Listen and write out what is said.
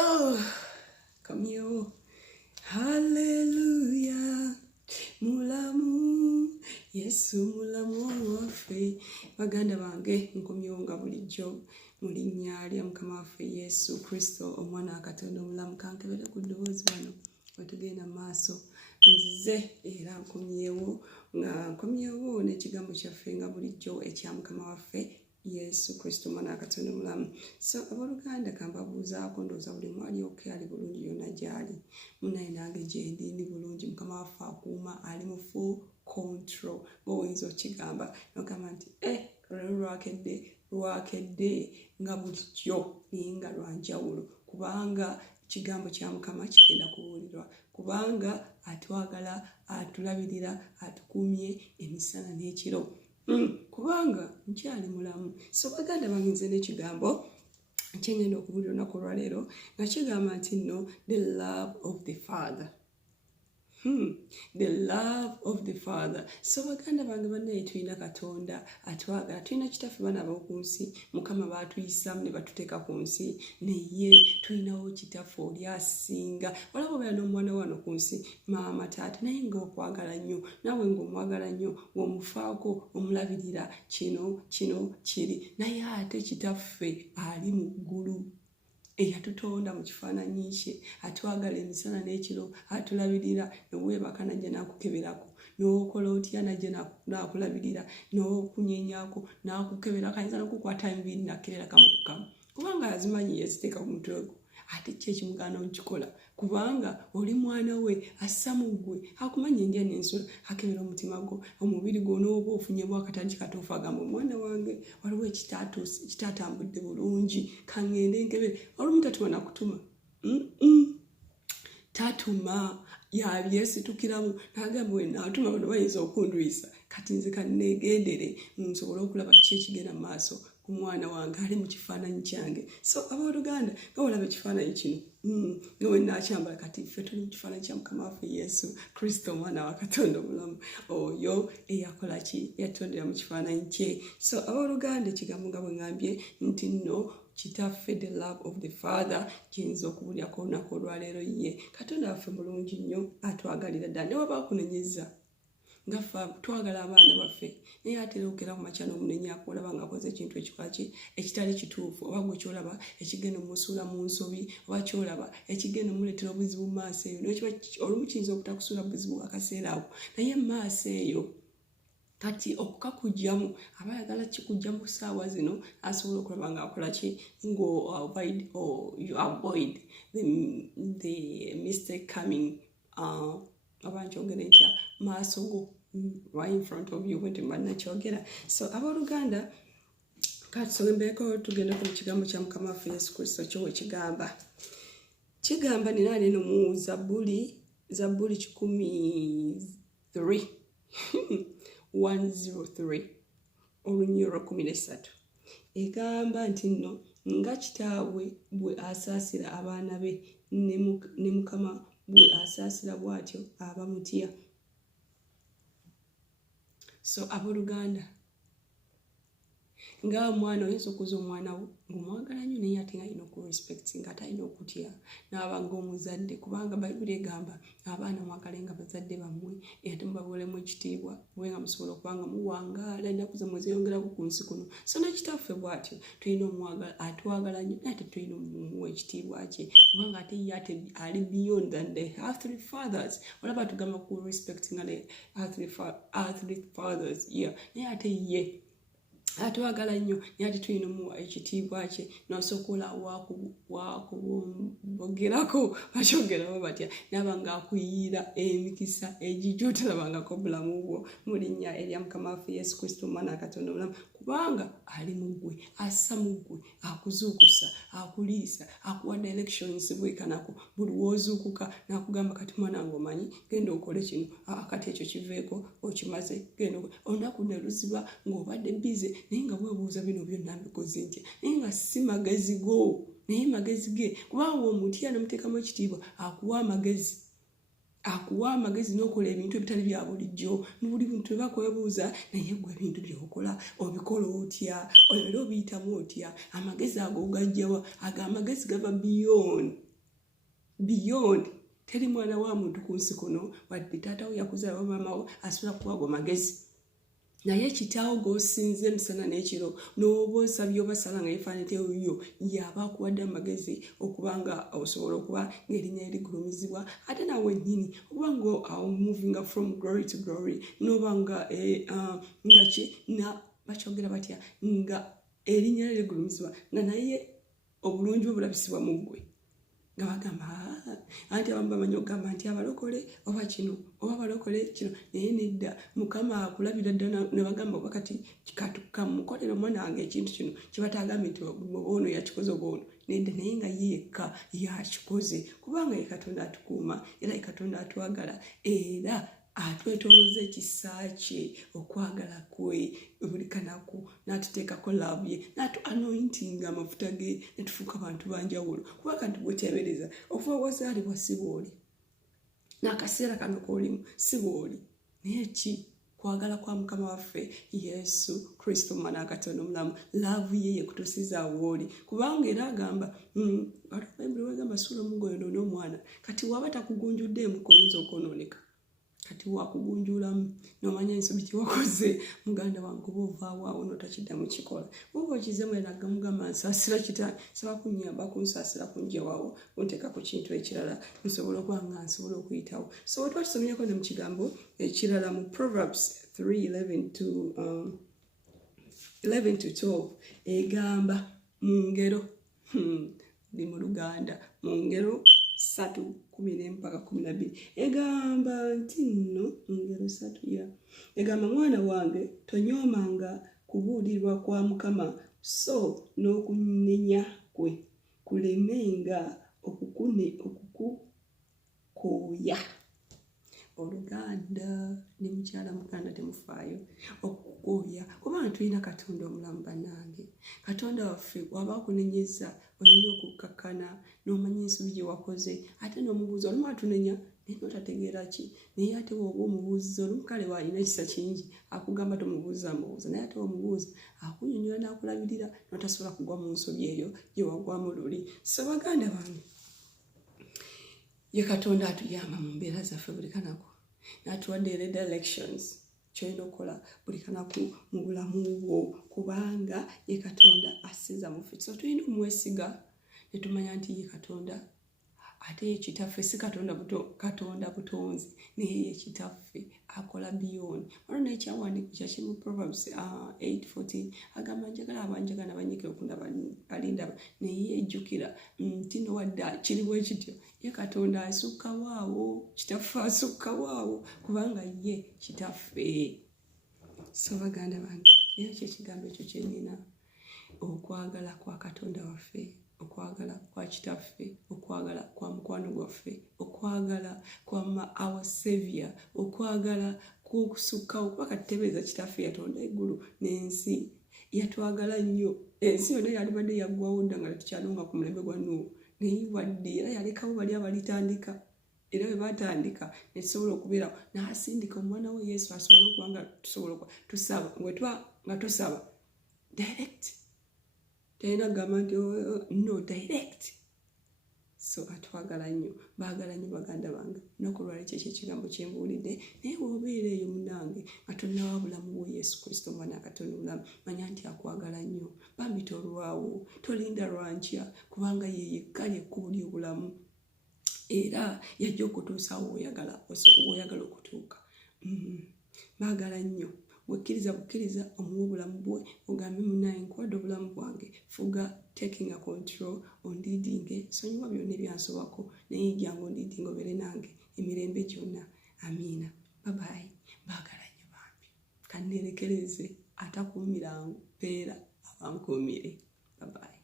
Oh, come here. Hallelujah. Mulamu. Yesu mulamu waffe. Baganda bange nkomyewo nga bulijjo mu linnya lya Mukama waffe Yesu Kristo omwana wa Katonda omulamu. Kankebere ku ddoboozi wano wetugenda mu maaso. Nzize era nkomyewo n'ekigambo kyaffe nga bulijjo ekya Mukama waffe Yesu Kristo omwana wa Katonda omulamu. So abooluganda kambabuuzaako ndowooza buli mwali ali bulungi yonna gy'ali. Munaye nange gye ndi bulungi. Mukama waffe akuuma ali mu full control. Oyinza okigamba n'ogamba nti lwakedde nga bulijjo naye nga lwanjawulo kubanga kigambo kya Mukama kigenda kubuulirwa kubanga atwagala, atulabirira, atukuumye emisana n'ekiro. Kubanga nkyali mulamu. So baganda bange nze n'ekigambo kyengenda okubuulira olunaku olwaleero nga kigamba nti nno the love of the Father. The love of the Father. So baganda bange bannaye tulina Katonda atwagala, tulina kitaffe bana ab'oku nsi Mukama baatuyisamu ne batuteeka ku nsi, naye tulinawo kitaffe oli asinga. Walaba obeera n'omwana wano ku nsi maama taata naye ng'okwagala nnyo, naawe ng'omwagala nnyo, ng'omufaako omulabirira kino kiri, naye ate kitaffe ali mu ggulu eyatutonda mu kifaananyi kye, atwagala emisana n'ekiro, atulabirira, neweebaka najja n'akukeberako, n'okola otya najja n'akulabirira, n'okunyenyaako n'akukebera, kayinza n'okukwata enviiri n'akerera kamu ku kamu kubanga azimanyi yaziteeka ku mutwe gwo. Ate ki ekimugaana okikola kubanga oli mwana we, assa mu ggwe, akumanya endya n'ensula, akebera omutima gwo, omubiri gwo n'oba ofunyemu akatagi katuufu agamba omwana wange waliwo ekitaatambudde bulungi kaŋŋende nkebere. Olumu tatuma nakutuma, tatuma yabyeesitukiramu n'agamba we naatuma bano bayinza okundwisa kati nze kanneegendere nsobole okulaba ki ekigenda mu maaso ku mwana wange ali mu kifaananyi kyange. So abooluganda nga olaba ekifaananyi kino nga we naakyambala kati ffe tuli mu kifaananyi kya Mukama waffe Yesu Kristo omwana wa Katonda omulamu, oyo eyakola ki, yatondera mu kifaananyi kye. So abooluganda ekigambo nga bwe ŋŋambye nti nno kitaffe the love of the Father kiyinza okubulyako olunaku olwaleero ye Katonda waffe mulungi nnyo, atwagalira ddala newaba kunenyeza nga ffe twagala abaana baffe naye atera okera ku makya n'omunenyaako olaba ng'akoze ekintu ekikola ekitali kituufu, oba gwe kyolaba ekigenda omusuula mu nsobi, oba kyolaba ekigenda omuleetera obuzibu mu maaso eyo. Olumu kiyinza obutakusuula buzibu akaseera ako naye mu maaso eyo kati okukakugyamu aba ayagala kikugya mu ssaawa zino asobola okulaba ng'akola ki you avoid the mistake coming oba nkyogere ntya maaso go right in front of you bwenti mbanakyogera. So abooluganda katusombeeko tugenda ku kigambo kya Mukama waffe Yesu Kristo kyo we kigamba nina neno mu Zabbuli 103 olunnyi olw'ekumi egamba nti nno nga kitaawe bwe asaasira abaana be ne Mukama bwe asaasira bw'atyo abamutya. So abooluganda nga omwana oyinza okuza omwana wo ng'omwagala nnyo naye ate ng'alina okurespect nga talina okutya n'aba ng'omuzadde kubanga Bayibuli egamba abaana mwagalenga bazadde bammwe ate mubabuulemu ekitiibwa mube nga musobola okuba nga muwangaala ennaku zammwe zeeyongerako ku nsi kuno. So nekitaffe bw'atyo tulina omwagala, atwagala nnyo naye ate tulina omumuwa ekitiibwa kye kubanga ate ye ate ali beyond than the earthly fathers. Olaba tugamba ku respect nga the earthly fathers naye ate ye atwagala nnyo naye ate tulina omuwa ekitiibwa kye n'osokola wakubogerako bakyogerabo batya naba ng'akuyiira emikisa egijjo talabangako bulamu bwo mu linnya erya Mukama waffe Yesu Kristo omwana wa Katonda omulamu kubanga ali mu ggwe, assa mu ggwe, akuzuukusa, akuliisa, akuwa directions bwekanako buli woozuukuka n'akugamba kati mwana wange omanyi genda okole kino kati ekyo kiveeko okimaze genda olunaku ne luziba ng'obadde bize naye nga weebuuza bino byonna mbikoze ntya naye nga si magezi go naye magezi ge kubanga omutya n'omuteekamu ekitiibwa akuwa amagezi n'okola ebintu ebitali bya bulijjo buli bintu bakwebuuza naye gwe ebintu by'okola obikola otya era obiyitamu otya amagezi ago gajjawa amagezi gava beyond beyond teri mwana wa muntu ku nsi kuno wadde taatawo yakuzaala mamawo asobola kuwago magezi naye kitaawo g'osinze emisana n'ekiro n'oba osabye obasala nga yefaanite oyo yaba akuwadde amagezi okubanga osobola okuba ng'erinnya erigulumizibwa ate nawe nnyini okuba nga moving from glory to glory n'oba nga ngaki bakyogera batya nga erinnya erigulumizibwa nga naye obulungi obulabisibwa mu ggwe nga bagamba anti abamu bamanyi okugamba nti abalokole oba kino oba abalokole kino naye nedda mukama akulabira ddala ne bagamba oba kati kamukolere omwana wange ekintu kino kibatagambye nti ono yakikoze oba ono nedda naye nga ye yekka yakikoze kubanga ye Katonda atukuuma era ye Katonda atwagala era atwetoloza ekisa kye okwagala kwe buli kanaku n'atuteekako laavu ye n'atu anointing amafuta ge ne tufuuka abantu banjawulo kuba kanti bweteebereza okuva wazaalibwa si bw'oli n'akaseera kano k'olimu si bw'oli naye ki kwagala kwa mukama waffe Yesu Kristo mwana wa Katonda omulamu laavu ye yekutusiza awooli kubanga era agamba Bayibuli wegamba suula omugoyo n'omwana kati waba takugunjuddeemu koyinza okwonooneka kati wakugunjulamu n'omanya ensobi gyewakoze muganda wange oba ovaawo n'otakiddamu kikola oba okizemu enaggamugamba nsaasira kitange saba kunnyamba kunsaasira kunjewawo kunteeka ku kintu ekirala nsobola okuba nga nsobola okuyitawo so wetuba tusomyeko ne mu kigambo ekirala mu Proverbs 3:11 to 12 egamba mu ngero ndi mu Luganda mu ngero 3:10-12 egamba nti nno ngero 3 ya egamba mwana wange tonyoomanga kubuulirwa kwa Mukama so n'okunenya kwe kulemenga okukukooya Oluganda ne mukyala muganda temufaayo okukooya kubanga tulina Katonda omulamu bannange Katonda waffe waba akunenyeza olina okukakkana n'omanya ensobi gye wakoze ate n'omubuuza olumu atunenya naye n'otategeera ki naye ate woba omubuuziza olumu kale waalina ekisa kingi akugamba tomubuuza naye ate omubuuza akunnyonnyola n'akulabirira n'otasobola kugwa mu nsobi eyo gye wagwamu luli so baganda bange ye Katonda atuyamba mu mbeera zaffe buli kanaku n'atuwadde redirections kyolina okukola buli kanaku mu bulamu bwo kubanga ye Katonda asiza mu ffe so tulina omwesiga ne tumanya nti ye Katonda ate ye kitaffe si Katonda butonzi naye ye kitaffe akola beyond waliwo n'ekyawandiiko kyakimu Proverbs 8:14 agamba njagala abanjagala banyikira okundaba balindaba naye ejjukira nti nowadde kiri bwe kityo ye Katonda asukkawaawo kitaffe asukkawaawo kubanga ye kitaffe so baganda bange era kyekigambo ekyo kyenina okwagala kwa Katonda waffe okwagala kwa kitaffe okwagala kwa mukwano gwaffe okwagala kwa our savior okwagala kw'okusukkawo kuba katutebeeza kitaffe yatonda eggulu n'ensi yatwagala nnyo ensi yonna yalibadde yaggwawo dda nga tetukyalonga ku mulembe gwa Nuuwa naye wadde era yalekawo bali abalitandika era bwe batandika ne tusobola okubeerawo n'asindika omwana we Yesu asobole okuba nga tusobola tusaba nga tusaba direct tayina kugamba nti no direct so atwagala nnyo baagala nnyo baganda bange n'okulwala ekyo ekigambo kyembuulidde naye bw'obeera eyo munange nga tolinawo bulamu bwa Yesu Kristo omwana wa Katonda omulamu manya nti akwagala nnyo bambi tolwawo tolinda lwankya kubanga ye yekka lyekkubo ly'obulamu era yajja okutuusa awo w'oyagala okutuuka baagala nnyo bukkiriza omuwa obulamu bwe ogambe munaye nkuwadde obulamu bwange fuga taking a control ondiidinge sonyiwa byonna ebyansobako naye jjangu ondiidinge obeere nange emirembe gyonna amiina babayi baagala nnyo bambi kanneerekereze atakuumira mpeera abankuumire babayi